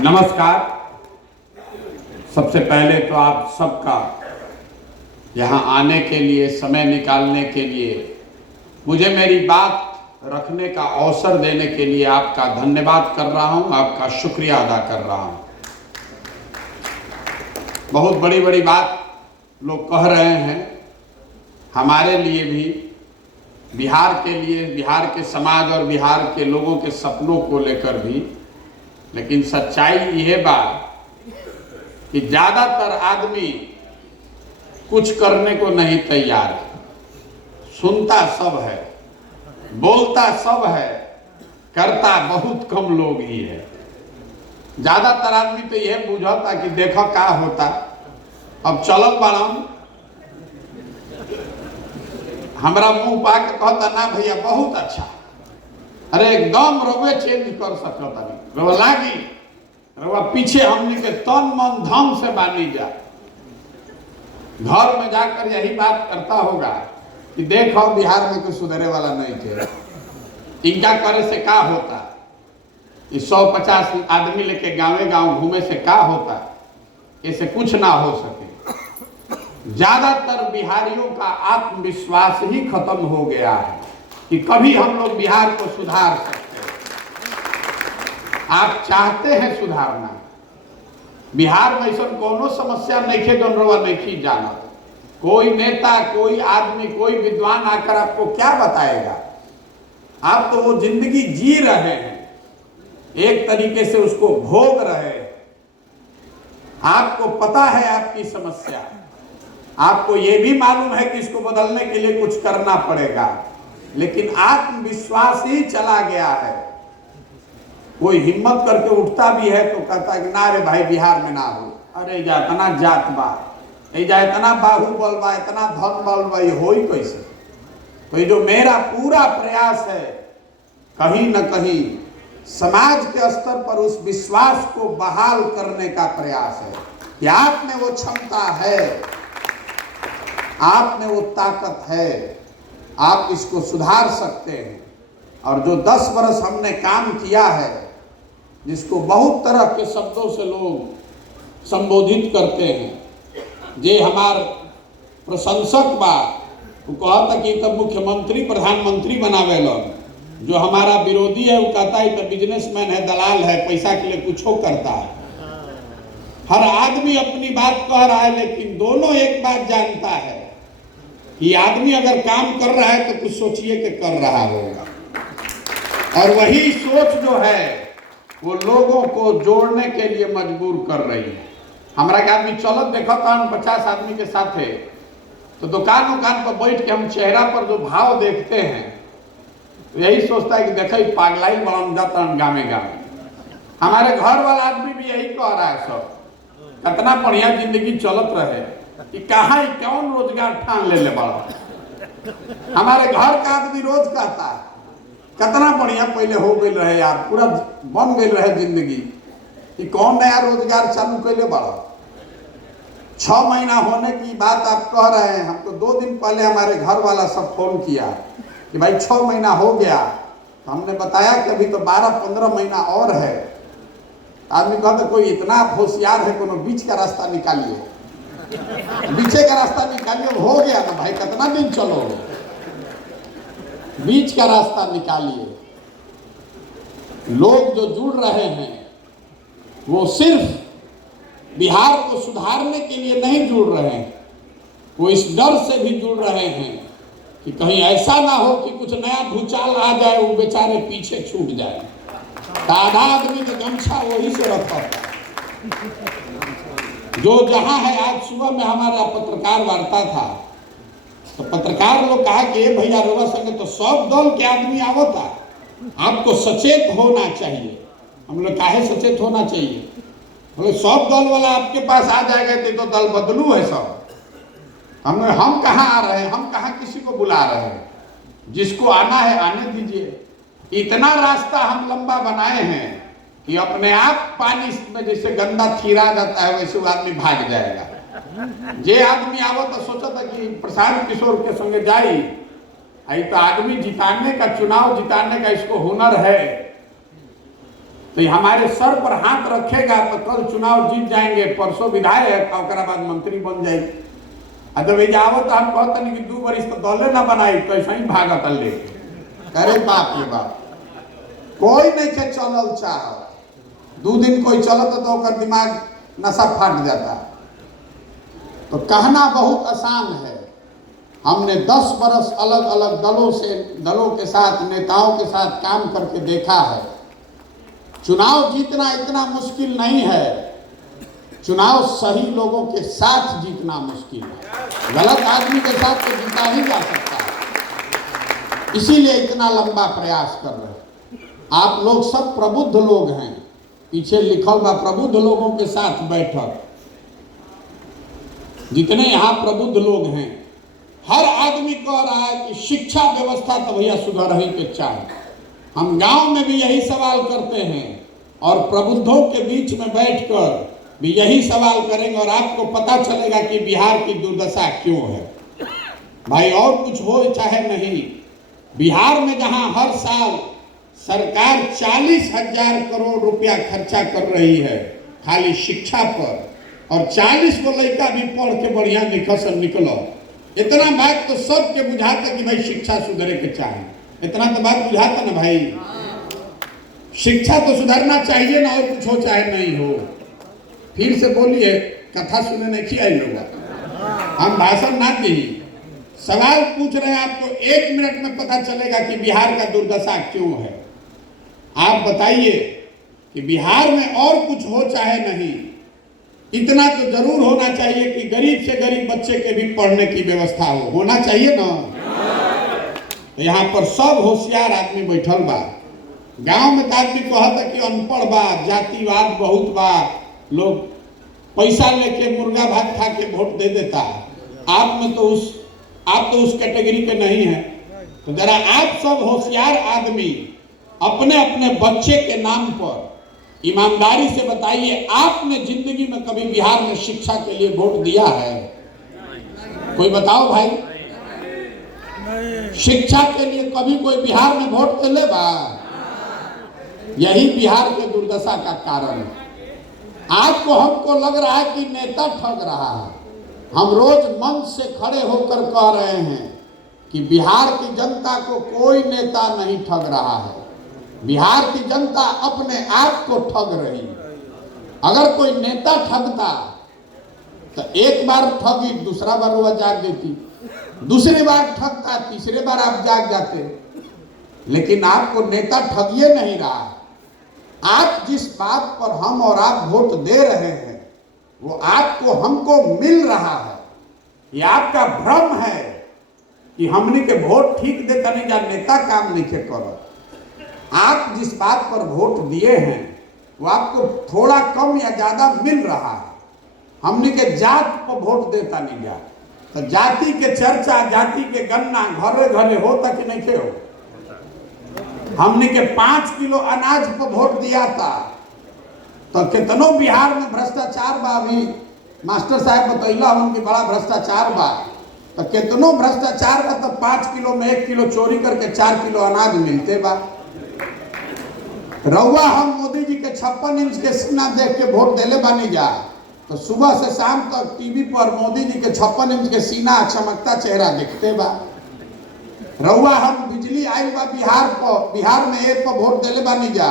नमस्कार। सबसे पहले तो आप सबका यहाँ आने के लिए, समय निकालने के लिए, मुझे मेरी बात रखने का अवसर देने के लिए आपका धन्यवाद कर रहा हूँ, आपका शुक्रिया अदा कर रहा हूँ। बहुत बड़ी बड़ी बात लोग कह रहे हैं, हमारे लिए भी, बिहार के लिए, बिहार के समाज और बिहार के लोगों के सपनों को लेकर भी। लेकिन सच्चाई यह बात कि ज़्यादातर आदमी कुछ करने को नहीं तैयार है। सुनता सब है, बोलता सब है, करता बहुत कम लोग ही है। ज़्यादातर आदमी तो यह बुझता कि देखो क्या होता, अब चलत बाड़न, हमरा मुंह पा के कहता ना भैया बहुत अच्छा, अरे एकदम रवे चेंज कर सकता नहीं, रवा लागी रवा पीछे हमने के तन मन धन से बानी जा। घर में जाकर यही बात करता होगा कि देखो बिहार में कोई सुधरे वाला नहीं थे, इनका करे से क्या होता, ये 150 आदमी लेके गांवे गांव घूमे से क्या होता, ऐसे कुछ ना हो सके। ज्यादातर बिहारियों का आत्मविश्वास ही खत्म हो गया है कि कभी हम लोग बिहार को सुधार सकते हैं। आप चाहते हैं सुधारना, बिहार में ऐसा कोनो समस्या नहीं है जो रवा नहीं जाना। कोई नेता, कोई आदमी, कोई विद्वान आकर आपको क्या बताएगा, आप तो वो जिंदगी जी रहे हैं, एक तरीके से उसको भोग रहे हैं। आपको पता है आपकी समस्या, आपको ये भी मालूम है कि इसको बदलने के लिए कुछ करना पड़ेगा, लेकिन आत्मविश्वास ही चला गया है। कोई हिम्मत करके उठता भी है तो कहता है कि ना रे भाई बिहार में ना हो, अरे जा इतना जात बा, जा इतना बाहुबल बा, इतना धन बल बा, ये हो ही कैसे। तो ये जो मेरा पूरा प्रयास है, कहीं न कहीं समाज के स्तर पर उस विश्वास को बहाल करने का प्रयास है कि आप में वो क्षमता है, आप में वो ताकत है, आप इसको सुधार सकते हैं। और जो 10 वर्ष हमने काम किया है, जिसको बहुत तरह के शब्दों से लोग संबोधित करते हैं, जे हमार प्रशंसक बा वो कहता कि तब मुख्यमंत्री प्रधानमंत्री बनावे लोग, जो हमारा विरोधी है वो कहता है तो बिजनेसमैन है, दलाल है, पैसा के लिए कुछ करता है। हर आदमी अपनी बात कह रहा है, लेकिन दोनों एक बात जानता है कि आदमी अगर काम कर रहा है तो कुछ सोचिए कि कर रहा होगा। और वही सोच जो है वो लोगों को जोड़ने के लिए मजबूर कर रही है। हमारा के आदमी चलत देखा था 50 आदमी के साथ है, तो दुकान पर बैठ के हम चेहरा पर जो भाव देखते हैं तो यही सोचता है कि देखा पागलाई बड़न जाता गामे गामे। हमारे घर वाला आदमी भी यही कह रहा है, सब कितना बढ़िया जिंदगी चलत रहे कि कहाँ कौन रोजगार ठान ले बड़ा। हमारे घर का आदमी रोज कहता है कितना बढ़िया पहले हो गई रहे यार, पूरा बन गई रहे जिंदगी, कि कौन नया रोजगार चालू कैले बड़ा। 6 महीना होने की बात आप कह रहे हैं, हमको 2 दिन पहले हमारे घर वाला सब फोन किया कि भाई 6 महीना हो गया, तो हमने बताया कि अभी तो 12-15 महीना और है। आदमी कहता कोई इतना होशियार है, कोनो बीच का रास्ता निकालिए, बीचे का रास्ता निकालिए। हो गया ना भाई, कितना दिन चलोगे, बीच का रास्ता निकालिए। लोग जो जुड़ रहे हैं वो सिर्फ बिहार को सुधारने के लिए नहीं जुड़ रहे हैं, वो इस डर से भी जुड़ रहे हैं कि कहीं ऐसा ना हो कि कुछ नया भूचाल आ जाए, वो बेचारे पीछे छूट जाए। आधा आदमी का गमछा वही से रखा था जो जहां है। आज सुबह में हमारा पत्रकार वार्ता था, तो पत्रकार लोग कहा कि भैया रोगा संगे तो सब दल के आदमी आवता, आपको सचेत होना चाहिए। हम लोग काहे सचेत होना चाहिए, बोले सब दल वाला आपके पास आ जाएगा तो दल बदलू है सब। हम कहाँ आ रहे हैं, हम कहाँ किसी को बुला रहे हैं, जिसको आना है आने दीजिए। इतना रास्ता हम लंबा बनाए हैं कि अपने आप पानी में जैसे गंदा खीरा जाता है वैसे वो आदमी भाग जाएगा। जे आदमी आवो तो सोचा था कि प्रशांत किशोर के संगे जाई, आई तो आदमी जिताने का, चुनाव जिताने का इसको हुनर है। तो हमारे सर पर हाथ रखेगा तो कल चुनाव जीत जाएंगे, परसों विधायक और बाद मंत्री बन जाएगी। जब जावो तो हम कहते नहीं कि 2 बरिस तो दौले ना बनाई तो ऐसा ही भागत ले। अरे बाप रे बाप, कोई नहीं के चलल चाह 2 दिन कोई चलत तो दिमाग नशा फाट जाता। तो कहना बहुत आसान है। हमने 10 बरस अलग अलग दलों के साथ, नेताओं के साथ काम करके देखा है, चुनाव जीतना इतना मुश्किल नहीं है, चुनाव सही लोगों के साथ जीतना मुश्किल है। गलत आदमी के साथ तो जीता ही जा सकता है, इसीलिए इतना लंबा प्रयास कर रहे हैं। आप लोग सब प्रबुद्ध लोग हैं, पीछे लिखल बा प्रबुद्ध लोगों के साथ बैठक। जितने यहाँ प्रबुद्ध लोग हैं, हर आदमी कह रहा है कि शिक्षा व्यवस्था तो भैया सुधर ही के चाहिए। हम गांव में भी यही सवाल करते हैं और प्रबुद्धों के बीच में बैठकर भी यही सवाल करेंगे और आपको पता चलेगा कि बिहार की दुर्दशा क्यों है। भाई और कुछ हो चाहे नहीं, बिहार में जहां हर साल सरकार 40,000 करोड़ रुपया खर्चा कर रही है खाली शिक्षा पर, और 40 को लड़का भी पढ़ के बढ़िया निकलो, इतना बात तो सबके बुझाता कि भाई शिक्षा सुधरे के चाहिए। इतना तो बात बुझाता ना भाई, शिक्षा तो सुधरना चाहिए ना, और कुछ हो चाहे नहीं हो। फिर से बोलिए, कथा सुने नहीं किया लोग, हम भाषण ना दी, सवाल पूछ रहे हैं आपको। 1 मिनट में पता चलेगा कि बिहार का दुर्दशा क्यों है। आप बताइए कि बिहार में और कुछ हो चाहे नहीं, इतना तो जरूर होना चाहिए कि गरीब से गरीब बच्चे के भी पढ़ने की व्यवस्था होना चाहिए ना। यहाँ पर सब होशियार आदमी बैठल बा। गांव में तो आदमी कहता कि अनपढ़ बा, जातिवाद बहुत बा, लोग पैसा लेके मुर्गा भात खा के वोट दे देता। आप तो उस कैटेगरी के नहीं है। तो जरा आप सब होशियार आदमी अपने अपने बच्चे के नाम पर ईमानदारी से बताइए, आपने जिंदगी में कभी बिहार में शिक्षा के लिए वोट दिया है? कोई बताओ भाई, शिक्षा के लिए कभी कोई बिहार में वोट दे बा? यही बिहार के दुर्दशा का कारण है। आपको हमको लग रहा है कि नेता ठग रहा है। हम रोज मंच से खड़े होकर कह रहे हैं कि बिहार की जनता को कोई नेता नहीं ठग रहा है, बिहार की जनता अपने आप को ठग रही है। अगर कोई नेता ठगता तो एक बार ठगी, दूसरा बार वह जाग देती, दूसरी बार ठगता, तीसरे बार आप जाग जाते। लेकिन आपको नेता ठगिए नहीं रहा। आप जिस बात पर हम और आप वोट दे रहे हैं वो आपको हमको मिल रहा है। ये आपका भ्रम है कि हमने के वोट ठीक देता नहीं, जा नेता काम नहीं के करो। आप जिस बात पर वोट दिए हैं वो आपको थोड़ा कम या ज्यादा मिल रहा है। हमने के जात पर वोट देता नहीं जा, तो जाति के चर्चा, जाति के गन्ना घरे घरे होता कि नहीं हो। हमने के 5 किलो अनाज पर वोट दिया था, तो कितनों बिहार में भ्रष्टाचार बा। अभी मास्टर साहब बतैला उनकी बड़ा भ्रष्टाचार बा, तो कितनों भ्रष्टाचार का, तो 5 किलो में 1 किलो चोरी करके 4 किलो अनाज मिलते बा। रउआ हम मोदी जी के 56 इंच के सीना देख के वोट देले बानी जा, तो सुबह से शाम तक टीवी पर मोदी जी के 56 इंच के सीना, चमकता चेहरा देखते बा। रउआ हम बिजली आई बा बिहार में एक पर वोट देले बानी जा,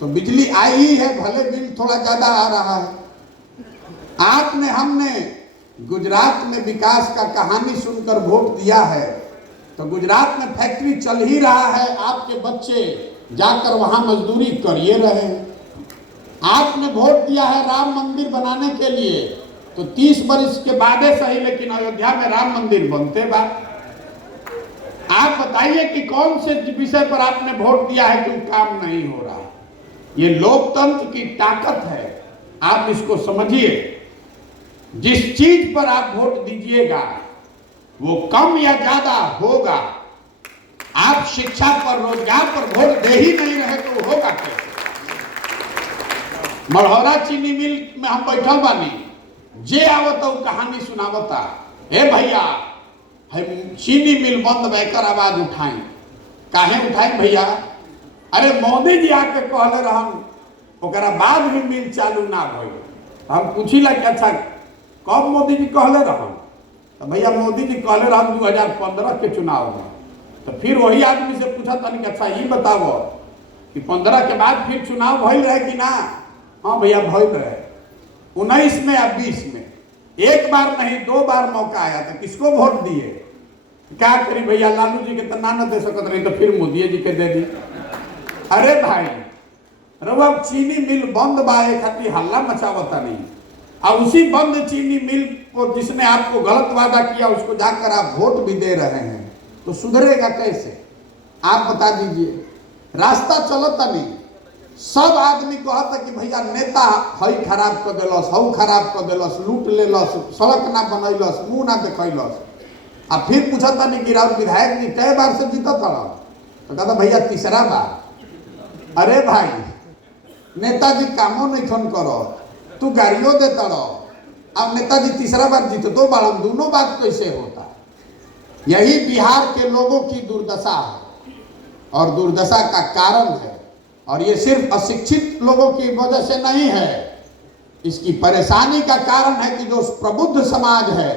तो बिजली आई ही है, भले बिल थोड़ा ज्यादा आ रहा है। आपने हमने गुजरात में विकास का कहानी सुनकर वोट दिया है, तो गुजरात में फैक्ट्री चल ही रहा है, आपके बच्चे जाकर वहां मजदूरी करिए रहे हैं। आपने वोट दिया है राम मंदिर बनाने के लिए, तो 30 वर्ष के बाद सही लेकिन अयोध्या में राम मंदिर बनते बा। आप बताइए कि कौन से विषय पर आपने वोट दिया है कि काम नहीं हो रहा। ये लोकतंत्र की ताकत है, आप इसको समझिए। जिस चीज पर आप वोट दीजिएगा वो कम या ज्यादा होगा। आप शिक्षा पर, रोजगार पर वोट दे ही नहीं रहे तो होगा कैसे? मढ़ौरा चीनी मिल में हम बैठल बानी, जे आवत कहानी सुनावता, हे भैया चीनी मिल बंद बैकर आवाज उठाई। काहे उठाई भैया? अरे मोदी जी आके कहले रहन ओकरा बाद भी मिल चालू ना भइल। हम पूछिला कि अच्छा कब मोदी जी कहले रहन, तो भैया मोदी जी कहले रहन 2015 के चुनाव में। तो फिर वही आदमी से पूछा तनिक अच्छा ये बताओ कि 15 के बाद फिर चुनाव भइल रहे कि ना? हाँ भैया भइल रहे, 19 में या 20 में, एक बार नहीं 2 बार मौका आया। तो किसको वोट दिए? क्या करी भैया, लालू जी के तो ना दे सकत नहीं, तो फिर मोदी जी के दे दी। अरे भाई रवा चीनी मिल बंद बाए खातिर हल्ला मचावता नहीं, और उसी बंद चीनी मिल को जिसने आपको गलत वादा किया उसको जाकर आप वोट भी दे रहे हैं, तो सुधरेगा कैसे? आप बता दीजिए। रास्ता चलता नहीं, सब आदमी कहता कि भैया नेता हई खराब कर दिलस, हऊ खराब कर दिलस, लूट लेलस, सड़क ना बनैलस, मुंह ना देखैलस। आ फिर पूछता नहीं कि राउत विधायक जी कई बार से जीता था? तो कहता भैया तीसरा बार। अरे भाई नेताजी कामों नहीं खन करो, तू गाड़ियों देता रहो, अब नेताजी तीसरा बार जीतो तो बार, दोनों बात कैसे होता? यही बिहार के लोगों की दुर्दशा है और दुर्दशा का कारण है। और ये सिर्फ अशिक्षित लोगों की वजह से नहीं है, इसकी परेशानी का कारण है कि जो प्रबुद्ध समाज है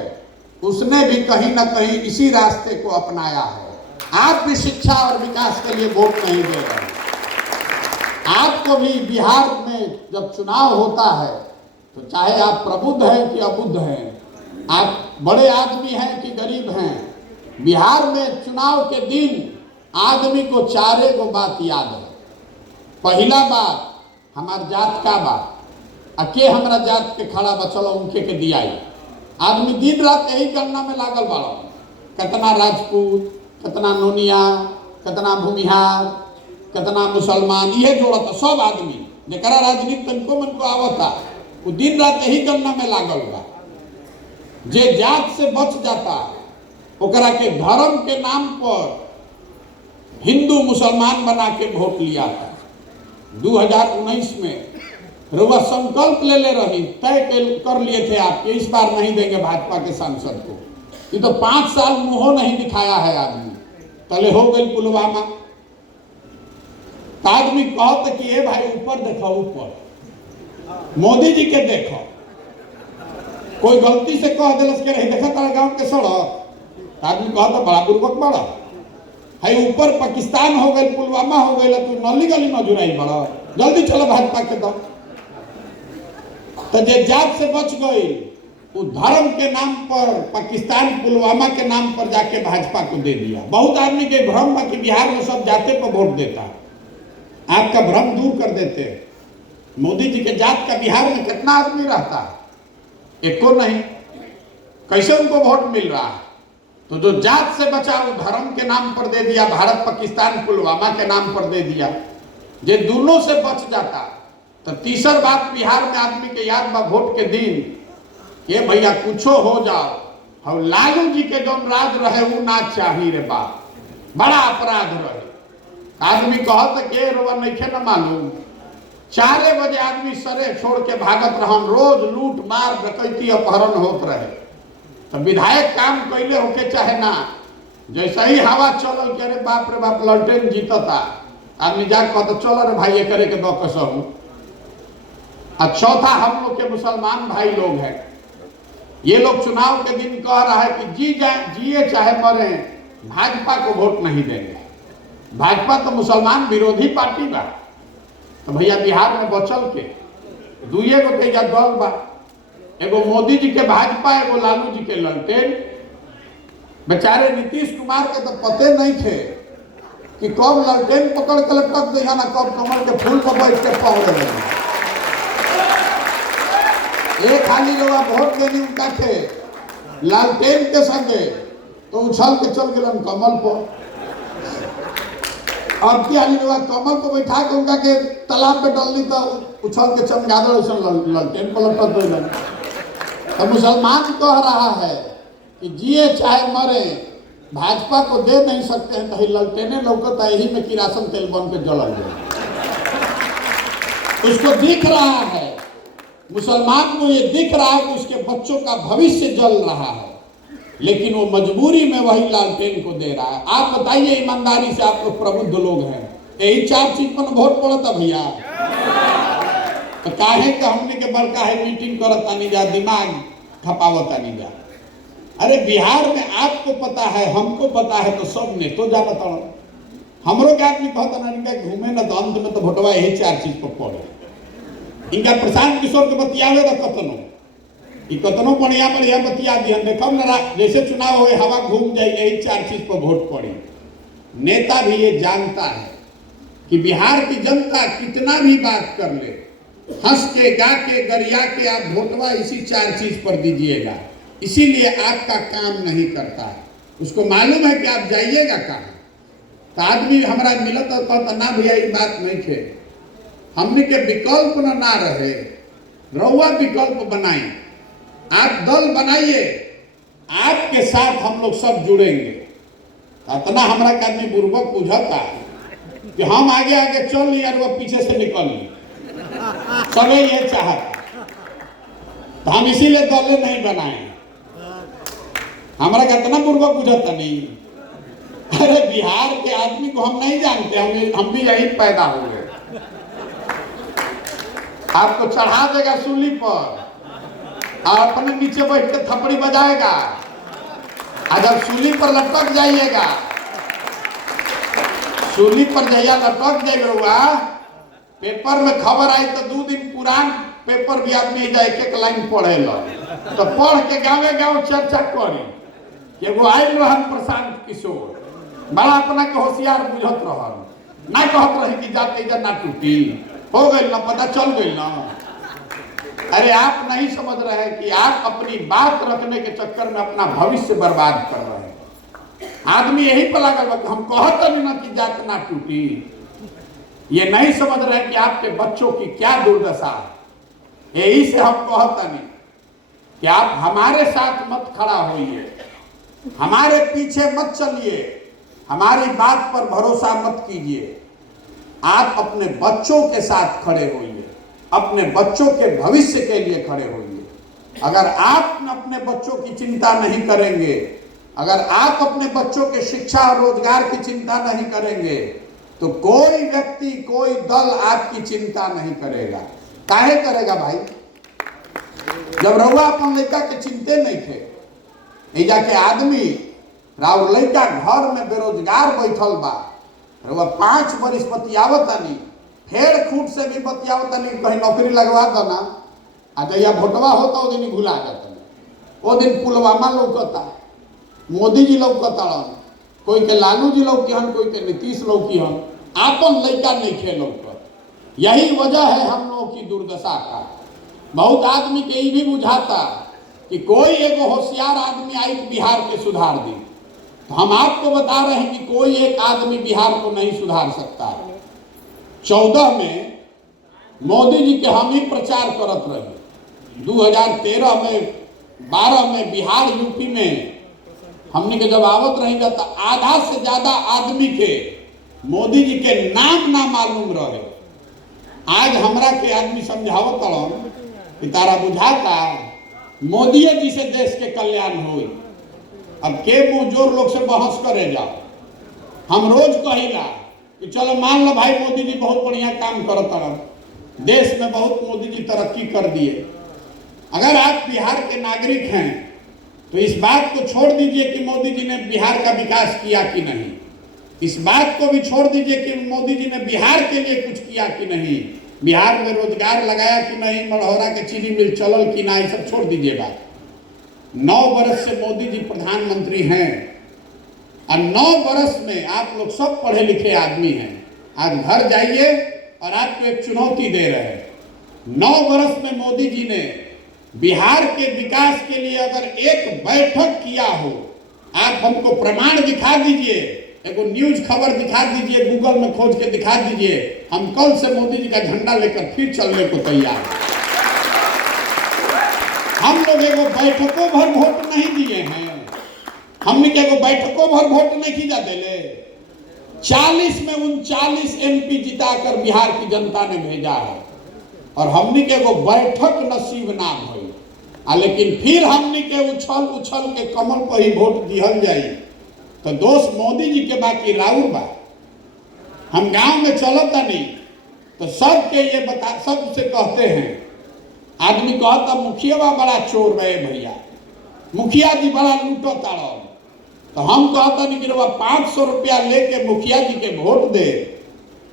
उसने भी कहीं ना कहीं इसी रास्ते को अपनाया है। आप भी शिक्षा और विकास के लिए वोट नहीं दे रहे। आपको भी बिहार में जब चुनाव होता है तो चाहे आप प्रबुद्ध हैं कि अबुद्ध हैं, आप बड़े आदमी हैं कि गरीब हैं, बिहार में चुनाव के दिन आदमी को 4 बात याद है। पहला बात हमार जात का बात, अके हमारा जात के खड़ा बचल उनके के दियाई। आदमी दिन रात यही गणना में लागल बड़ा, कितना राजपूत, कितना नोनिया, कितना भूमिहार, कितना मुसलमान, ये जोड़ता सब आदमी जरा राजनीति तनको मन को आवता, वो दिन रात यही गणना में लागल बा। जे जात से बच जाता ओकरा के धर्म के नाम पर हिंदू मुसलमान बना के वोट लिया था। 2019 में रुआ संकल्प ले रही, तय कर लिए थे आप इस बार नहीं देंगे भाजपा के सांसद को। ये तो 5 साल मुंह नहीं दिखाया है आदमी, तले हो गई पुलवामा। आदमी कहते कि ये भाई ऊपर देखो, ऊपर मोदी जी के देखो, कोई गलती से कह दिलस के रही देखा तारा गांव के सड़क, आदमी कहता बड़ा बुर्बक बड़ा है, ऊपर पाकिस्तान हो गई, पुलवामा हो गई, तू नली गली मजुराई बड़ा, जल्दी चलो भाजपा के दो। तो जे जात से बच गई वो धर्म के नाम पर पाकिस्तान पुलवामा के नाम पर जाके भाजपा को दे दिया। बहुत आदमी के भ्रम कि बिहार में सब जाते पर वोट देता, आपका भ्रम दूर कर देते। मोदी जी के जात का बिहार में कितना आदमी रहता है? एको नहीं। कैसे उनको वोट मिल रहा है? तो जो जात से बचा वो धर्म के नाम पर दे दिया, भारत पाकिस्तान पुलवामा के नाम पर दे दिया। जे दोनों से बच जाता तो तीसर बात बिहार में आदमी के याद बा वोट के दिन, ये भैया कुछो हो जाओ, हम लालू जी के जो राज रहे वो ना चाहिए रे बाप, बड़ा अपराध रहे। आदमी कहत के रोवा नहीं खे न मालूम, 4 बजे आदमी सरे छोड़ के भागत रहन, रोज लूट मार डकैती अपहरण होत रहे। तो विधायक काम कैले होके चाहे ना, जैसे ही हवा चलल के रे बाप रे बाप ललटेन जीतता, आदमी जाके कहता चलो रे भाई ये करे के दो कसहू। और चौथा हम लोग के मुसलमान भाई लोग हैं, ये लोग चुनाव के दिन कह रहा है कि जिए चाहे मरे भाजपा को वोट नहीं देंगे। भाजपा तो मुसलमान विरोधी पार्टी बा। तो भैया बिहार में बचल के 2 गो तेजा दल बा, एगो मोदी जी के भाजपा, एगो लालू जी के ललटेन। बेचारे नीतीश कुमार के तो पते नहीं थे कि कब ललटेन पकड़ के लटक देगा ना कब कमल के फूल पर बैठ के पहुंच रहे। एक खाली लोग वोट देनी उनका थे लालटेन के संगे, तो उछल के चल गए कमल पर। अब की हाली लोग कमल को बैठा के उनका के तालाब पे डालनी तो उछल के चमगादड़ लालटेन पर लटक गए। तो मुसलमान कह रहा है कि जिए चाहे मरे भाजपा को दे नहीं सकते हैं, तो ललटेने लौकता यही में किरासन तेल बन के जल गए। उसको दिख रहा है, मुसलमान को ये दिख रहा है कि उसके बच्चों का भविष्य जल रहा है, लेकिन वो मजबूरी में वही लालटेन को दे रहा है। आप बताइए ईमानदारी से, आप लोग प्रबुद्ध लोग हैं, यही 4 चीज पर वोट पड़ा था भैया। तो काहे के हमने के बड़का है मीटिंग करत तानी जा, दिमाग खपावत तानी जा। अरे बिहार में आपको पता है, हमको पता है, तो सब ने तो जाना था। हमरो के आदमी कहता ना इनका घूमे ना, तो अंत में तो भोटवा यही 4 चीज पर पड़े। इनका प्रशांत किशोर के बतियावे तो कतनो बढ़िया बढ़िया बतिया दिहन, देखम ना जैसे चुनाव हो हवा घूम जाए, यही 4 चीज पर वोट पड़ी। नेता भी ये जानता है कि बिहार की जनता कितना भी बात कर ले, हंस के गा के गरिया के आप वोटवा इसी 4 चीज पर दीजिएगा, इसीलिए आपका काम नहीं करता है। उसको मालूम है कि आप जाइएगा कहाँ। तो आदमी हमारा मिलत तो कहता ना भैया ये बात नहीं थे, हमने के विकल्प ना रहे, रउआ विकल्प बनाई, आप दल बनाइए, आपके साथ हम लोग सब जुड़ेंगे। इतना हमारा का आदमी बुर्बक बुझता कि हम आगे आगे चल ली और वह पीछे से निकल ली, सब ये चाहता। तो हम इसीलिए दल नहीं बनाए। हमारा का इतना बुर्बक बुझता नहीं। अरे बिहार के आदमी को हम नहीं जानते, हम भी यही पैदा हो गए। आपको चढ़ा देगा सूली पर और अपने नीचे बैठ के थपड़ी बजाएगा, और जब सूली पर लटक जाइएगा, सूली पर जैया लटक जाएगा, पेपर में खबर आई तो 2 दिन पुरान पेपर भी आदमी एक लाइन पढ़े लो, तो पढ़ के गाँवे गाँव चर्चा करी। एगो आयल रहन प्रशांत किशोर, बड़ा अपना के होशियार बुझत रहन, ना कहत रही कि जाते जा ना टूटी, हो गई ना, पता चल गई ना। अरे आप नहीं समझ रहे कि आप अपनी बात रखने के चक्कर में अपना भविष्य बर्बाद कर रहे हैं। आदमी यही पर लागल, हम कहते नहीं ना कि जात ना टूटी। ये नहीं समझ रहे कि आपके बच्चों की क्या दुर्दशा है। यही से हम कहते नहीं कि आप हमारे साथ मत खड़ा होइए, हमारे पीछे मत चलिए, हमारी बात पर भरोसा मत कीजिए। आप अपने बच्चों के साथ खड़े होइए, अपने बच्चों के भविष्य के लिए खड़े होइए। अगर आप अपने बच्चों की चिंता नहीं करेंगे, अगर आप अपने बच्चों के शिक्षा और रोजगार की चिंता नहीं करेंगे, तो कोई व्यक्ति, कोई दल आपकी चिंता नहीं करेगा। काहे करेगा भाई? जब रउआ अपन लड़का के चिंते नहीं थे, ये जाके आदमी राउर लड़का घर में बेरोजगार बैठल बा, रउआ 5 बरिस बतियावतानी, फेड़ खूट से भी बतियावतानी, कहीं नौकरी लगवा दो ना, आ जहिया भोटवा होता वो दिन भुला जाता। वो दिन पुलवामा लौकता, मोदी जी लौकता, कोई के लालू जी लौकिहन, कोई के नीतीश लौकिहन, आपन लड़का नहीं खे लौकत। यही वजह है हम लोगों की दुर्दशा का। बहुत आदमी के ये भी बुझाता कि कोई एगो होशियार आदमी आई बिहार के सुधार दी। तो हम आपको बता रहे हैं कि कोई एक आदमी बिहार को नहीं सुधार सकता। 14 में मोदी जी के हम ही प्रचार करत रहे। 2013 में 12 में बिहार यूपी में हमने के जब आवत रही तो आधा से ज्यादा आदमी के मोदी जी के नाम ना मालूम रहे। आज हमरा के आदमी समझावत कि तारा बुझाता मोदी जी से देश के कल्याण हो। अब के मुंह जोर लोग से बहस करे जाओ। हम रोज कहिला कि चलो मान लो भाई मोदी जी बहुत बढ़िया काम करता रहा, देश में बहुत मोदी जी तरक्की कर दिए। अगर आप बिहार के नागरिक हैं तो इस बात को छोड़ दीजिए कि मोदी जी ने बिहार का विकास किया कि नहीं। इस बात को भी छोड़ दीजिए कि मोदी जी ने बिहार के लिए कुछ किया कि नहीं, बिहार में रोजगार लगाया कि नहीं, मढ़ौरा के चीनी मिल चलल कि नहीं, सब छोड़ दीजिए बात। 9 बरस से मोदी जी प्रधानमंत्री हैं और 9 बरस में आप लोग सब पढ़े लिखे आदमी हैं। आज घर जाइए और आपको एक चुनौती दे रहे हैं। 9 बरस में मोदी जी ने बिहार के विकास के लिए अगर एक बैठक किया हो, आप हमको प्रमाण दिखा दीजिए, एगो न्यूज खबर दिखा दीजिए, गूगल में खोज के दिखा दीजिए, हम कल से मोदी जी का झंडा लेकर फिर चलने को तैयार हैं। हम लोग एगो बैठकों भर वोट नहीं दिए हैं, हमने के एगो बैठकों भर वोट नहीं खींचा देले। 40 में 39 MP जिताकर बिहार की जनता ने भेजा है और हमने के एगो बैठक नसीब ना भई। लेकिन फिर हमने के उछल उछल के कमल पर ही वोट दिहल जाई तो दोष मोदी जी के बाकी राउर बा। हम गांव में चलता नहीं तो सबके ये सबसे कहते हैं, आदमी कहता मुखिया बड़ा चोर रहे भैया, मुखिया जी बड़ा लूटो ताड़ो। तो हम कहता नहीं कि 500 रुपया लेके मुखिया जी के वोट दे,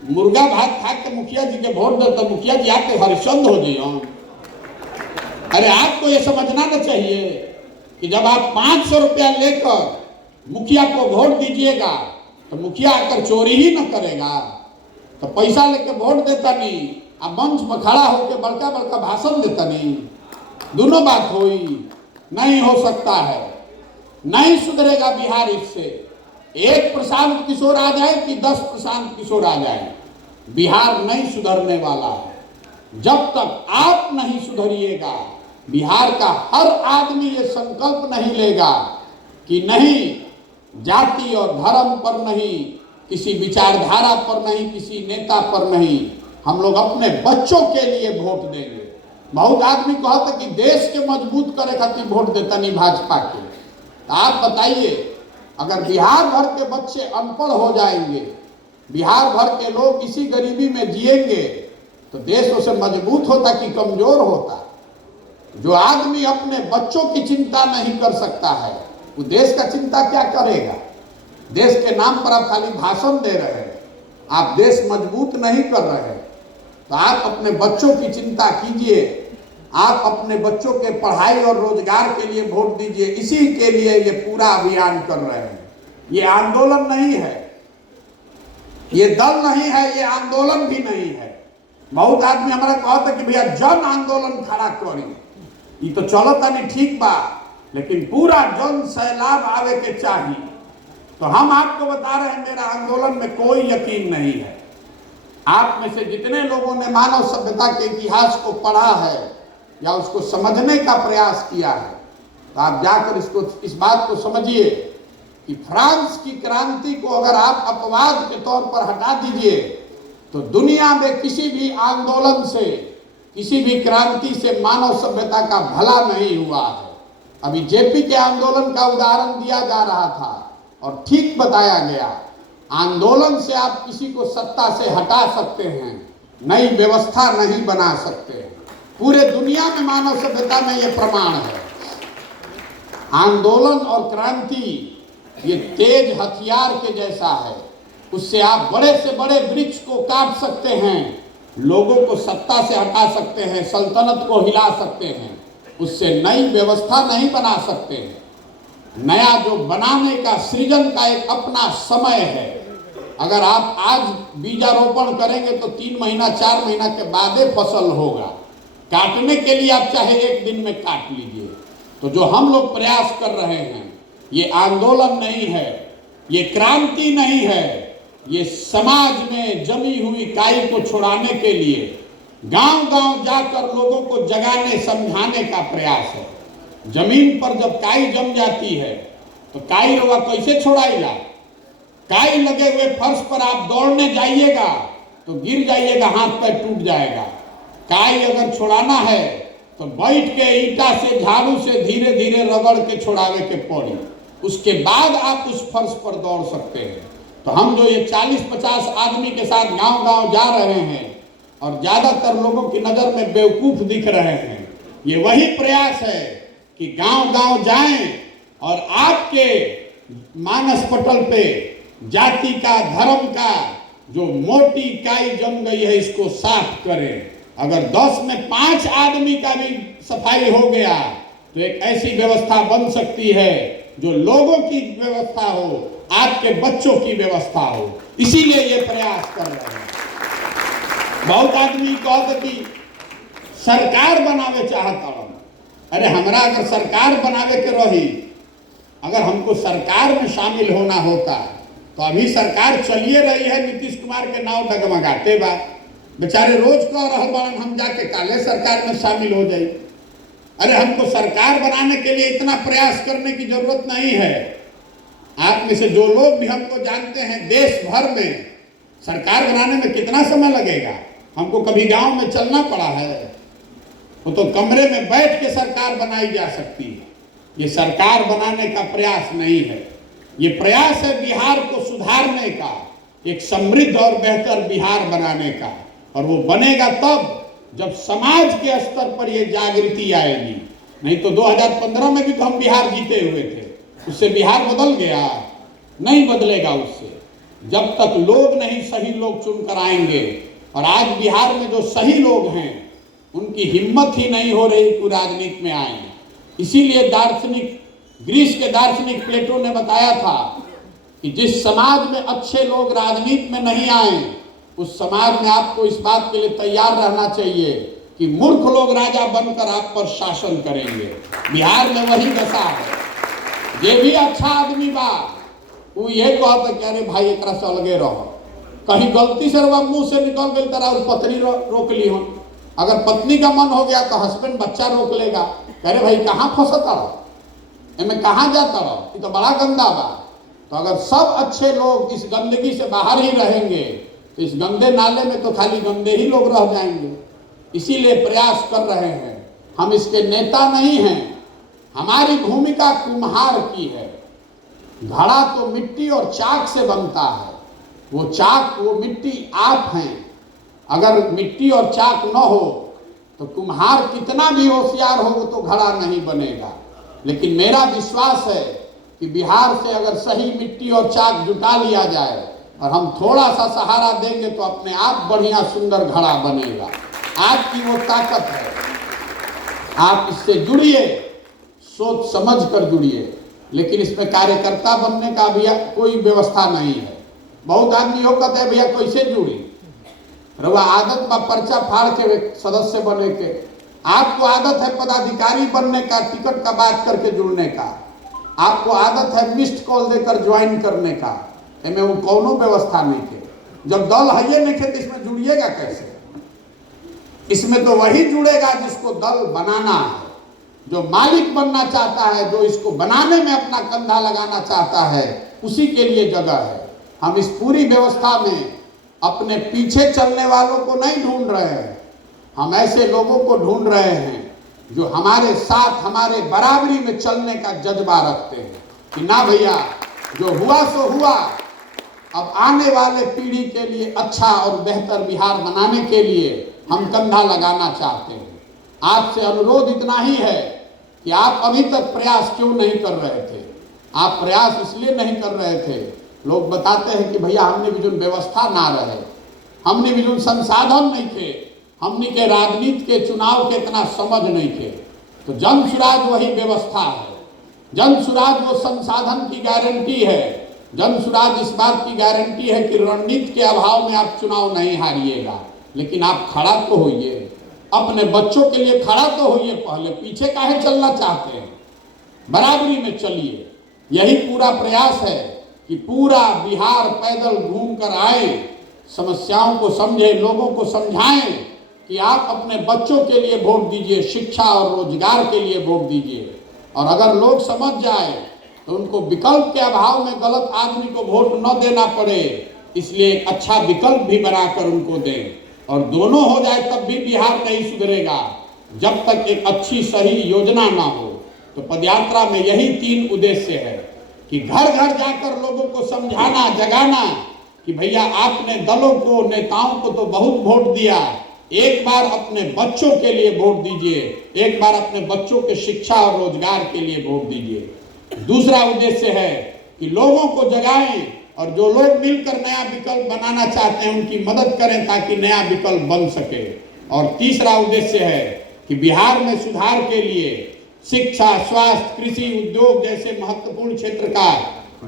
मुर्गा भात खा के मुखिया जी के वोट दे, तो मुखिया जी आके हरिश्चंद्र हो जाइए। अरे आपको ये समझना ना चाहिए कि जब आप 500 रुपया लेकर मुखिया को वोट दीजिएगा तो मुखिया आकर चोरी ही न करेगा। तो पैसा लेके वोट देता नहीं, अब मंच में खड़ा होकर बड़का बड़का भाषण देता नहीं, दोनों बात नहीं हो सकता है। नहीं सुधरेगा बिहार इससे। एक प्रशांत किशोर आ जाए कि 10 प्रशांत किशोर आ जाए, बिहार नहीं सुधरने वाला है। जब तक आप नहीं सुधरिएगा, बिहार का हर आदमी ये संकल्प नहीं लेगा कि नहीं जाति और धर्म पर नहीं, किसी विचारधारा पर नहीं, किसी नेता पर नहीं, हम लोग अपने बच्चों के लिए वोट देंगे। बहुत आदमी कहते कि देश के मजबूत करे खातिर वोट देता नहीं भाजपा के। तो आप बताइए, अगर बिहार भर के बच्चे अनपढ़ हो जाएंगे, बिहार भर के लोग इसी गरीबी में जिएंगे, तो देश उसे मजबूत होता कि कमजोर होता? जो आदमी अपने बच्चों की चिंता नहीं कर सकता है, वो देश का चिंता क्या करेगा? देश के नाम पर आप खाली भाषण दे रहे हैं, आप देश मजबूत नहीं कर रहे हैं। तो आप अपने बच्चों की चिंता कीजिए, आप अपने बच्चों के पढ़ाई और रोजगार के लिए वोट दीजिए। इसी के लिए ये पूरा अभियान कर रहे हैं। ये आंदोलन नहीं है, ये दल नहीं है, ये आंदोलन भी नहीं है। बहुत आदमी हमारा कहता कि भैया जन आंदोलन खड़ा करी, ये तो चलता नहीं ठीक बा, लेकिन पूरा जन सैलाब आवे के चाहिए। तो हम आपको बता रहे हैं, मेरा आंदोलन में कोई यकीन नहीं है। आप में से जितने लोगों ने मानव सभ्यता के इतिहास को पढ़ा है या उसको समझने का प्रयास किया है, तो आप जाकर इस बात को समझिए कि फ्रांस की क्रांति को अगर आप अपवाद के तौर पर हटा दीजिए, तो दुनिया में किसी भी आंदोलन से, किसी भी क्रांति से मानव सभ्यता का भला नहीं हुआ है। अभी जेपी के आंदोलन का उदाहरण दिया जा रहा था और ठीक बताया गया, आंदोलन से आप किसी को सत्ता से हटा सकते हैं, नई व्यवस्था नहीं बना सकते। पूरे दुनिया में मानव सभ्यता में यह प्रमाण है। आंदोलन और क्रांति ये तेज हथियार के जैसा है, उससे आप बड़े से बड़े वृक्ष को काट सकते हैं, लोगों को सत्ता से हटा सकते हैं, सल्तनत को हिला सकते हैं, उससे नई व्यवस्था नहीं बना सकते हैं। नया जो बनाने का, सृजन का एक अपना समय है। अगर आप आज बीजारोपण करेंगे तो 3 महीना 4 महीना के बाद फसल होगा। काटने के लिए आप चाहे 1 दिन में काट लीजिए। तो जो हम लोग प्रयास कर रहे हैं, ये आंदोलन नहीं है, ये क्रांति नहीं है, ये समाज में जमी हुई काई को छुड़ाने के लिए गांव-गांव जाकर लोगों को जगाने समझाने का प्रयास है। जमीन पर जब काई जम जाती है तो काई रवा कैसे छोड़ाएगा? काई लगे हुए फर्श पर आप दौड़ने जाइएगा तो गिर जाइएगा, हाथ पैर टूट जाएगा। काई अगर छोड़ाना है तो बैठ के ईंटा से, झाड़ू से धीरे धीरे रगड़ के छोड़ावे के पड़ी, उसके बाद आप उस फर्श पर दौड़ सकते हैं। तो हम जो ये 40-50 आदमी के साथ गांव-गांव जा रहे हैं और ज्यादातर लोगों की नजर में बेवकूफ दिख रहे हैं, ये वही प्रयास है कि गांव-गांव जाएं और आपके मानस पटल पे जाति का, धर्म का जो मोटी काई जम गई है, इसको साफ करें। अगर 10 में 5 आदमी का भी सफाई हो गया तो एक ऐसी व्यवस्था बन सकती है जो लोगों की व्यवस्था हो, आपके बच्चों की व्यवस्था हो। इसीलिए ये प्रयास कर रहे हैं। बहुत आदमी कहते कि सरकार बनावे चाहता। अरे हमरा अगर सरकार बनावे के रही, अगर हमको सरकार में शामिल होना होता तो अभी सरकार चलिए रही है, नीतीश कुमार के नाव डगमगाते बा, बेचारे रोज कह रहे बान हम जाके काले सरकार में शामिल हो जाए। अरे हमको सरकार बनाने के लिए इतना प्रयास करने की जरूरत नहीं है। आप में से जो लोग भी हमको जानते हैं, देश भर में सरकार बनाने में कितना समय लगेगा? हमको कभी गांव में चलना पड़ा है? वो तो कमरे में बैठ के सरकार बनाई जा सकती है। ये सरकार बनाने का प्रयास नहीं है, ये प्रयास है बिहार को सुधारने का, एक समृद्ध और बेहतर बिहार बनाने का। और वो बनेगा तब जब समाज के स्तर पर ये जागृति आएगी। नहीं तो 2015 में भी तो हम बिहार जीते हुए थे, उससे बिहार बदल गया? नहीं बदलेगा उससे, जब तक लोग नहीं सही लोग चुनकर आएंगे। और आज बिहार में जो सही लोग हैं उनकी हिम्मत ही नहीं हो रही कि राजनीति में आए। इसीलिए दार्शनिक, ग्रीस के दार्शनिक प्लेटो ने बताया था कि जिस समाज में अच्छे लोग राजनीति में नहीं आए, उस समाज में आपको इस बात के लिए तैयार रहना चाहिए कि मूर्ख लोग राजा बनकर आप पर शासन करेंगे। बिहार में वही दशा है। ये भी अच्छा आदमी बा, वो ये कहता कि अरे भाई एक से अलगे रहो, कहीं गलती से मुंह से निकल गई तरह और पत्नी रोक ली हो। अगर पत्नी का मन हो गया तो हस्बैंड बच्चा रोक लेगा, कह रहे भाई कहाँ फंसता रहो, इनमें कहाँ जाता रहो, ये तो बड़ा गंदा बा। तो अगर सब अच्छे लोग इस गंदगी से बाहर ही रहेंगे तो इस गंदे नाले में तो खाली गंदे ही लोग रह जाएंगे। इसीलिए प्रयास कर रहे हैं। हम इसके नेता नहीं हैं, हमारी भूमिका कुम्हार की है। घड़ा तो मिट्टी और चाक से बनता है, वो चाक वो मिट्टी आप हैं। अगर मिट्टी और चाक न हो तो कुम्हार कितना भी होशियार हो वो तो घड़ा नहीं बनेगा। लेकिन मेरा विश्वास है कि बिहार से अगर सही मिट्टी और चाक जुटा लिया जाए और हम थोड़ा सा सहारा देंगे तो अपने आप बढ़िया सुंदर घड़ा बनेगा। आज की वो ताकत है, आप इससे जुड़िए, सोच समझ कर जुड़िए। लेकिन इसमें कार्यकर्ता बनने का भी कोई व्यवस्था नहीं है। बहुत आदमी हो कहते हैं भैया कैसे जुड़ी, रवा आदत बा पर्चा फाड़ के सदस्य बने के। आपको आदत है पदाधिकारी बनने का, टिकट का बात करके जुड़ने का, आपको आदत है मिस्ड कॉल देकर ज्वाइन करने का। इनमें वो कौनो व्यवस्था नहीं थे। जब दल है ये नहीं थे तो इसमें जुड़िएगा कैसे? इसमें तो वही जुड़ेगा जिसको दल बनाना है, जो मालिक बनना चाहता है, जो इसको बनाने में अपना कंधा लगाना चाहता है, उसी के लिए जगह है। हम इस पूरी व्यवस्था में अपने पीछे चलने वालों को नहीं ढूंढ रहे हैं, हम ऐसे लोगों को ढूंढ रहे हैं जो हमारे साथ हमारे बराबरी में चलने का जज्बा रखते हैं कि ना भैया जो हुआ सो हुआ, अब आने वाले पीढ़ी के लिए अच्छा और बेहतर बिहार बनाने के लिए हम कंधा लगाना चाहते हैं। आपसे अनुरोध इतना ही है कि आप अभी तक प्रयास क्यों नहीं कर रहे थे? आप प्रयास इसलिए नहीं कर रहे थे, लोग बताते हैं कि भैया हमने भी जो व्यवस्था ना रहे, हमने भी जो संसाधन नहीं थे, हमने के राजनीति के चुनाव के इतना समझ नहीं थे। तो जन सुराज वही व्यवस्था है, जन सुराज वो संसाधन की गारंटी है, जन सुराज इस बात की गारंटी है कि रणनीति के अभाव में आप चुनाव नहीं हारिएगा। लेकिन आप खड़ा तो होइए, अपने बच्चों के लिए खड़ा तो होइए, पहले पीछे काहे चलना चाहते हैं? बराबरी में चलिए। यही पूरा प्रयास है कि पूरा बिहार पैदल घूम कर आए, समस्याओं को समझे, लोगों को समझाएं कि आप अपने बच्चों के लिए वोट दीजिए, शिक्षा और रोजगार के लिए वोट दीजिए। और अगर लोग समझ जाए तो उनको विकल्प के अभाव में गलत आदमी को वोट न देना पड़े, इसलिए एक अच्छा विकल्प भी बनाकर उनको दें। और दोनों हो जाए तब भी बिहार नहीं सुधरेगा जब तक एक अच्छी सही योजना ना हो। तो पदयात्रा में यही 3 उद्देश्य है कि घर घर जाकर लोगों को समझाना, जगाना कि भैया आपने दलों को, नेताओं को तो बहुत वोट दिया, एक बार अपने बच्चों के लिए वोट दीजिए, एक बार अपने बच्चों के शिक्षा और रोजगार के लिए वोट दीजिए। दूसरा उद्देश्य है कि लोगों को जगाएं और जो लोग मिलकर नया विकल्प बनाना चाहते हैं उनकी मदद करें ताकि नया विकल्प बन सके। और तीसरा उद्देश्य है कि बिहार में सुधार के लिए शिक्षा, स्वास्थ्य, कृषि, उद्योग जैसे महत्वपूर्ण क्षेत्र का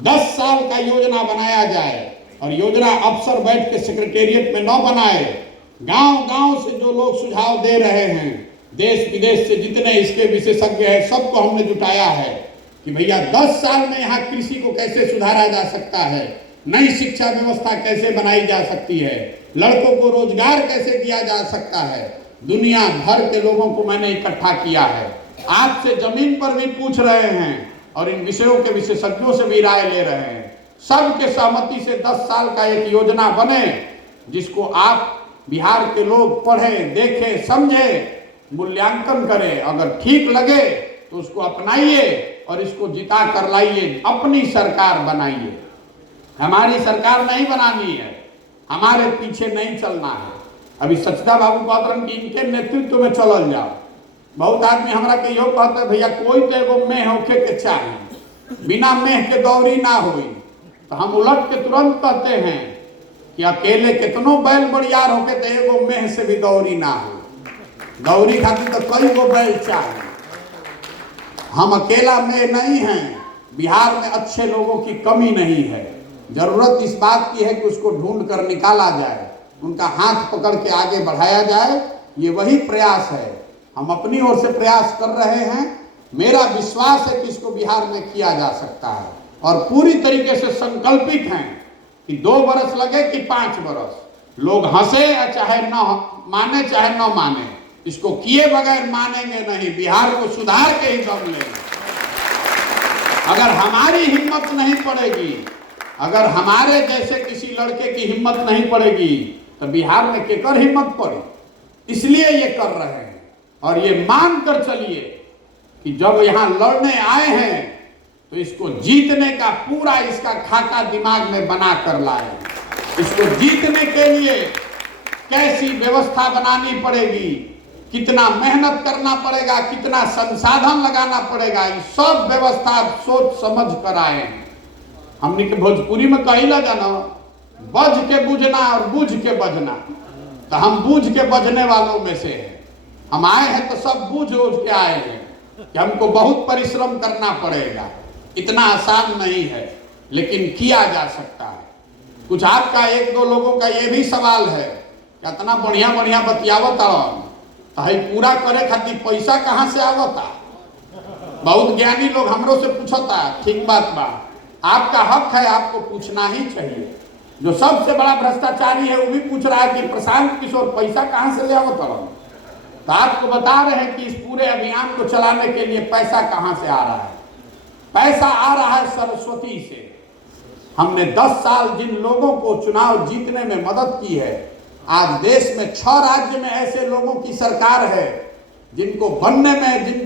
10 साल का योजना बनाया जाए। और योजना अफसर बैठ के सेक्रेटेरिएट में न बनाए, गांव-गांव से जो लोग सुझाव दे रहे हैं, देश विदेश से जितने इसके विशेषज्ञ हैं, सबको हमने जुटाया है कि भैया 10 साल में यहाँ कृषि को कैसे सुधारा जा सकता है, नई शिक्षा व्यवस्था कैसे बनाई जा सकती है, लड़कों को रोजगार कैसे दिया जा सकता है। दुनिया भर के लोगों को मैंने इकट्ठा किया है, आज से जमीन पर भी पूछ रहे हैं और इन विषयों के विशेषज्ञों से भी राय ले रहे हैं। सबके सहमति से 10 साल का एक योजना बने जिसको आप बिहार के लोग पढ़ें, देखें, समझें, मूल्यांकन करें। अगर ठीक लगे तो उसको अपनाइए और इसको जिता कर लाइए, अपनी सरकार बनाइए। हमारी सरकार नहीं बनानी है, हमारे पीछे नहीं चलना है, अभी सचदा बाबू कहते कि इनके नेतृत्व में चलल जाओ। बहुत आदमी हमरा के यो कहते भैया कोई तो एगो मेह होखे के चाहे, बिना मेह के दौरी ना हुई। तो हम उलट के तुरंत कहते हैं कि अकेले कितनों बैल बड़ियार होके तो एगो मेह से भी दौरी ना हो। दौरी खातिर तो कई गो बैल चाहे। हम अकेला मेह नहीं हैं। बिहार में अच्छे लोगों की कमी नहीं है। जरूरत इस बात की है कि उसको ढूंढ कर निकाला जाए, उनका हाथ पकड़ के आगे बढ़ाया जाए। ये वही प्रयास है। हम अपनी ओर से प्रयास कर रहे हैं। मेरा विश्वास है कि इसको बिहार में किया जा सकता है और पूरी तरीके से संकल्पित हैं कि 2 बरस लगे कि 5 बरस। लोग हंसे चाहे न माने चाहे न माने, इसको किए बगैर मानेंगे नहीं। बिहार को सुधार के ही दम लेंगे। अगर हमारी हिम्मत नहीं पड़ेगी, अगर हमारे जैसे किसी लड़के की हिम्मत नहीं पड़ेगी तो बिहार में केकर हिम्मत पड़े। इसलिए ये कर रहे हैं और ये मान कर चलिए कि जब यहाँ लड़ने आए हैं तो इसको जीतने का पूरा इसका खाका दिमाग में बना कर लाए। इसको जीतने के लिए कैसी व्यवस्था बनानी पड़ेगी, कितना मेहनत करना पड़ेगा, कितना संसाधन लगाना पड़ेगा, ये सब व्यवस्था सोच समझ कर आए हैं। हमने के भोजपुरी में कहिला जाना, बज के बुझना और बुझ के बजना। तो हम बूझ के बजने वालों में से हैं। हम आए हैं तो सब बूझ के आए हैं कि हमको बहुत परिश्रम करना पड़ेगा। इतना आसान नहीं है, लेकिन किया जा सकता है। कुछ आपका 1-2 लोगों का ये भी सवाल है कि इतना बढ़िया बढ़िया बतियावत तो है पूरा करे खातिर पैसा कहाँ से आवता। बहुत ज्ञानी लोग हमरों से पूछता, ठीक बात बा, आपका हक है, आपको पूछना ही चाहिए। जो सबसे बड़ा भ्रष्टाचारी है वो भी पूछ रहा है कि प्रशांत किशोर पैसा कहाँ से ले आवता। तो आपको बता रहे हैं कि इस पूरे अभियान को चलाने के लिए पैसा कहाँ से आ रहा है। पैसा आ रहा है सरस्वती से। हमने 10 साल जिन लोगों को चुनाव जीतने में मदद की है, आज देश में 6 राज्य में ऐसे लोगों की सरकार है जिनके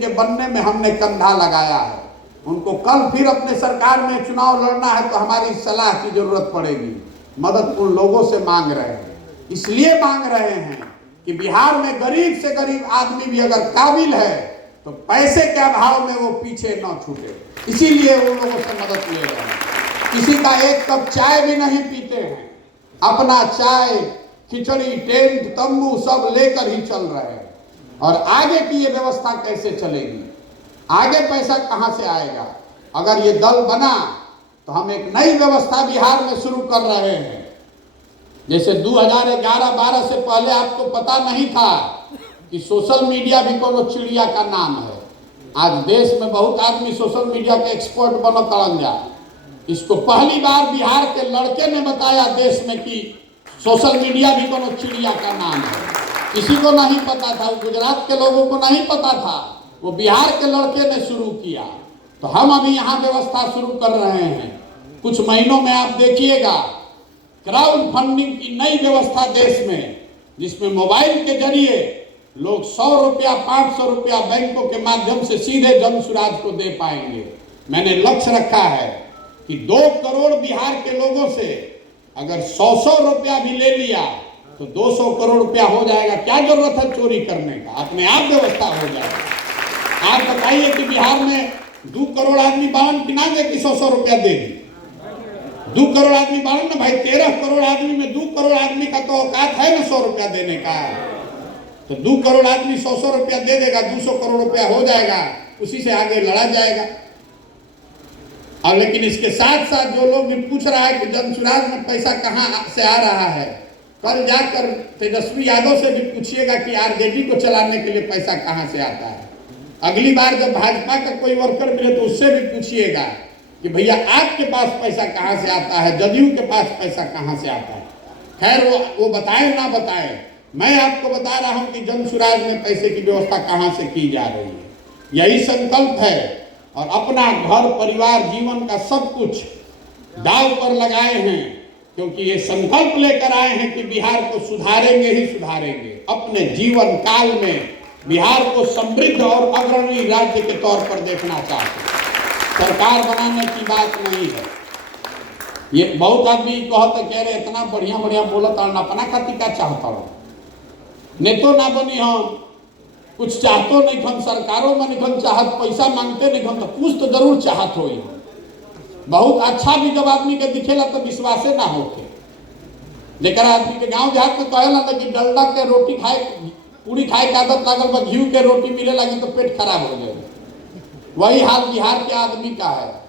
बनने में हमने कंधा लगाया है। उनको कल फिर अपने सरकार में चुनाव लड़ना है तो हमारी सलाह की जरूरत पड़ेगी। मदद उन लोगों से मांग रहे हैं। इसलिए मांग रहे हैं कि बिहार में गरीब से गरीब आदमी भी अगर काबिल है तो पैसे के अभाव में वो पीछे न छूटे। इसीलिए उन लोगों से मदद ले रहे हैं। किसी का 1 कप चाय भी नहीं पीते हैं। अपना चाय, खिचड़ी, टेंट, तंबू सब लेकर ही चल रहे हैं। और आगे की ये व्यवस्था कैसे चलेगी, आगे पैसा कहां से आएगा। अगर ये दल बना तो हम एक नई व्यवस्था बिहार में शुरू कर रहे हैं। जैसे 2011-12 से पहले आपको पता नहीं था कि सोशल मीडिया भी कोनो चिड़िया का नाम है। आज देश में बहुत आदमी सोशल मीडिया के एक्सपर्ट बनत तड़न जा। इसको पहली बार बिहार के लड़के ने बताया देश में कि सोशल मीडिया भी कोनो चिड़िया का नाम है। किसी को नहीं पता था, गुजरात के लोगों को नहीं पता था, वो बिहार के लड़के ने शुरू किया। तो हम अभी यहाँ व्यवस्था शुरू कर रहे हैं। कुछ महीनों में आप देखिएगा क्राउड फंडिंग की नई व्यवस्था देश में, जिसमें मोबाइल के जरिए लोग 100 रुपया 500 रुपया बैंकों के माध्यम से सीधे जन सुराज को दे पाएंगे। मैंने लक्ष्य रखा है कि 2 करोड़ बिहार के लोगों से अगर 100 रुपया भी ले लिया तो 200 करोड़ रुपया हो जाएगा। क्या जरूरत है चोरी करने का, अपने आप व्यवस्था हो जाएगा। आप बताइए कि बिहार में 2 करोड़ आदमी बावन की ना दे कि 100 रुपया देगी। 2 करोड़ आदमी बावन ना भाई, 13 करोड़ आदमी में 2 करोड़ आदमी का तो औकात है ना 100 रुपया देने का। तो 2 करोड़ आदमी 100 रुपया दे देगा, 200 करोड़ रुपया हो जाएगा, उसी से आगे लड़ा जाएगा। और लेकिन इसके साथ साथ जो लोग भी पूछ रहा है कि जनसुराज में पैसा कहाँ से आ रहा है, कल जाकर तेजस्वी यादव से भी पूछिएगा कि आरजेडी को चलाने के लिए पैसा कहाँ से आता है। अगली बार जब भाजपा का कोई वर्कर मिले तो उससे भी पूछिएगा कि भैया आपके पास पैसा कहाँ से आता है, जदयू के पास पैसा कहाँ से आता है। खैर वो बताए ना बताए, मैं आपको बता रहा हूँ कि जनसुराज में पैसे की व्यवस्था कहाँ से की जा रही है। यही संकल्प है और अपना घर परिवार जीवन का सब कुछ दांव पर लगाए हैं, क्योंकि ये संकल्प लेकर आए हैं कि बिहार को सुधारेंगे ही सुधारेंगे। अपने जीवन काल में बिहार को समृद्ध और अग्रणी राज्य के तौर पर देखना चाहते हैं। सरकार बनाने की बात नहीं है। ये बहुत आदमी कहते कह रहे इतना बढ़िया बढ़िया बोलता और अपना खातिर क्या चाहता हो। नेतो ना बनी हम, कुछ चाहतो नहीं खन, सरकारों में नहीं चाहत, पैसा मांगते नहीं खन, तो कुछ तो जरूर चाहत हो। बहुत अच्छा भी जब आदमी के दिखेला तो विश्वासे ना होके, लेकिन आदमी के गांव देहात में कहेला ना कि डलडा के रोटी खाए, पूरी खाए के आदत लागल बा, घी के रोटी मिले लगी तो पेट खराब हो जाए। वही हाल बिहार के आदमी का है।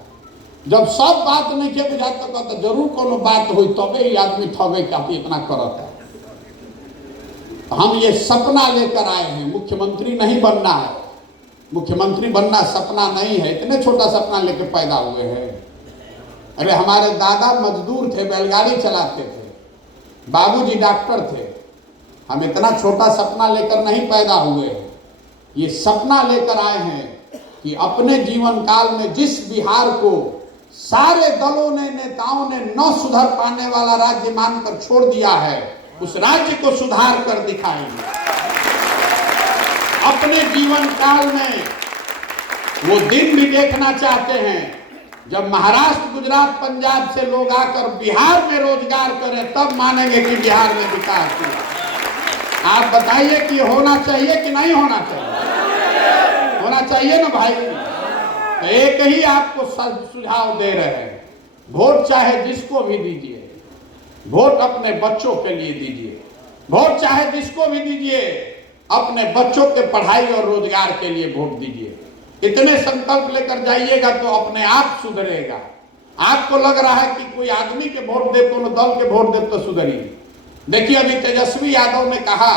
जब सब बात नहीं के बुझात तो जरूर कोनो बात हुई तबे ही आदमी ठगे काफी इतना करता है। हम ये सपना लेकर आए हैं, मुख्यमंत्री नहीं बनना है, मुख्यमंत्री बनना सपना नहीं है, इतने छोटा सपना लेकर पैदा हुए हैं। अरे हमारे दादा मजदूर थे, बैलगाड़ी चलाते थे, बाबूजी डॉक्टर थे, हम इतना छोटा सपना लेकर नहीं पैदा हुए हैं। ये सपना लेकर आए हैं कि अपने जीवन काल में जिस बिहार को सारे दलों ने, नेताओं ने न सुधर पाने वाला राज्य मानकर छोड़ दिया है, उस राज्य को सुधार कर दिखाएंगे। अपने जीवन काल में वो दिन भी देखना चाहते हैं जब महाराष्ट्र, गुजरात, पंजाब से लोग आकर बिहार में रोजगार करें, तब मानेंगे कि बिहार में विकास हुआ। आप बताइए कि होना चाहिए कि नहीं होना चाहिए? होना चाहिए ना भाई। तो एक ही आपको सुझाव दे रहे हैं, वोट चाहे जिसको भी दीजिए, वोट अपने बच्चों के लिए दीजिए, वोट चाहे जिसको भी दीजिए, अपने बच्चों के पढ़ाई और रोजगार के लिए वोट दीजिए। इतने संकल्प लेकर जाइएगा तो अपने आप सुधरेगा। आपको लग रहा है कि कोई आदमी के वोट दे, कोनो दल के वोट दे तो सुधरी। देखिए अभी तेजस्वी यादव ने कहा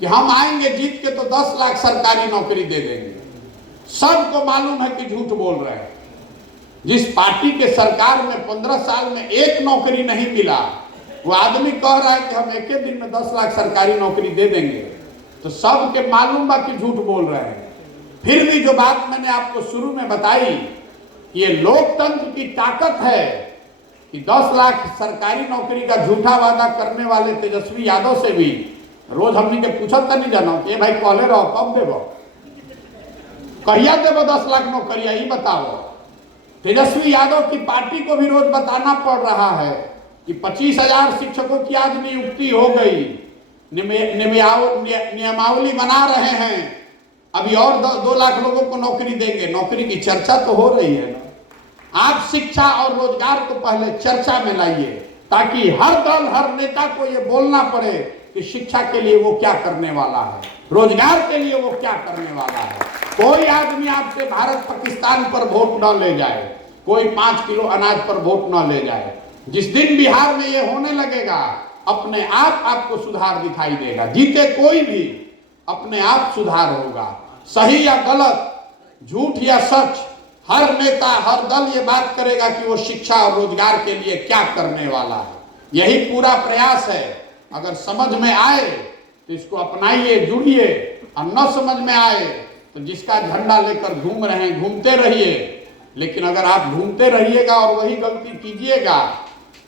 कि हम आएंगे जीत के तो 10 लाख सरकारी नौकरी दे देंगे। सबको मालूम है कि झूठ बोल रहे हैं। जिस पार्टी के सरकार में 15 साल में एक नौकरी नहीं मिला, वो आदमी कह रहा है कि हम एक ही दिन में 10 लाख सरकारी नौकरी दे देंगे, तो सबके मालूम बा कि झूठ बोल रहे हैं। फिर भी जो बात मैंने आपको शुरू में बताई, ये लोकतंत्र की ताकत है कि 10 लाख सरकारी नौकरी का झूठा वादा करने वाले तेजस्वी यादव से भी रोज हमने के पूछत नहीं जाना कि भाई कहले रहो कब देवो, कहिया देवो 10 लाख नौकरी, यही बताओ। तेजस्वी यादव की पार्टी को भी रोज बताना पड़ रहा है कि 25,000 शिक्षकों की आज नियुक्ति हो गई, नियमावली बना रहे हैं, अभी और 2 लाख लोगों को नौकरी देंगे। नौकरी की चर्चा तो हो रही है ना। आप शिक्षा और रोजगार को पहले चर्चा में लाइए, ताकि हर दल, हर नेता को ये बोलना पड़े कि शिक्षा के लिए वो क्या करने वाला है, रोजगार के लिए वो क्या करने वाला है। कोई आदमी आपसे भारत पाकिस्तान पर वोट न ले जाए, कोई 5 किलो अनाज पर वोट न ले जाए। जिस दिन बिहार में ये होने लगेगा, अपने आप आपको सुधार दिखाई देगा। जीते कोई भी, अपने आप सुधार होगा। सही या गलत, झूठ या सच, हर नेता, हर दल ये बात करेगा कि वो शिक्षा और रोजगार के लिए क्या करने वाला है। यही पूरा प्रयास है। अगर समझ में आए तो इसको अपनाइए, जुड़िए, और न समझ में आए तो जिसका झंडा लेकर घूम रहे हैं घूमते रहिए। लेकिन अगर आप घूमते रहिएगा और वही गलती कीजिएगा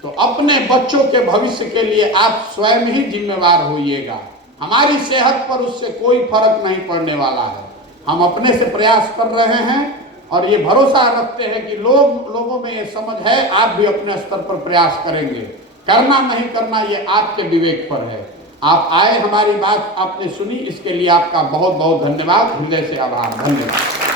तो अपने बच्चों के भविष्य के लिए आप स्वयं ही जिम्मेवार होइएगा। हमारी सेहत पर उससे कोई फर्क नहीं पड़ने वाला है। हम अपने से प्रयास कर रहे हैं और ये भरोसा रखते हैं कि लोगों में ये समझ है, आप भी अपने स्तर पर प्रयास करेंगे। करना नहीं करना ये आपके विवेक पर है। आप आए, हमारी बात आपने सुनी, इसके लिए आपका बहुत बहुत धन्यवाद, हृदय से आभार। धन्यवाद।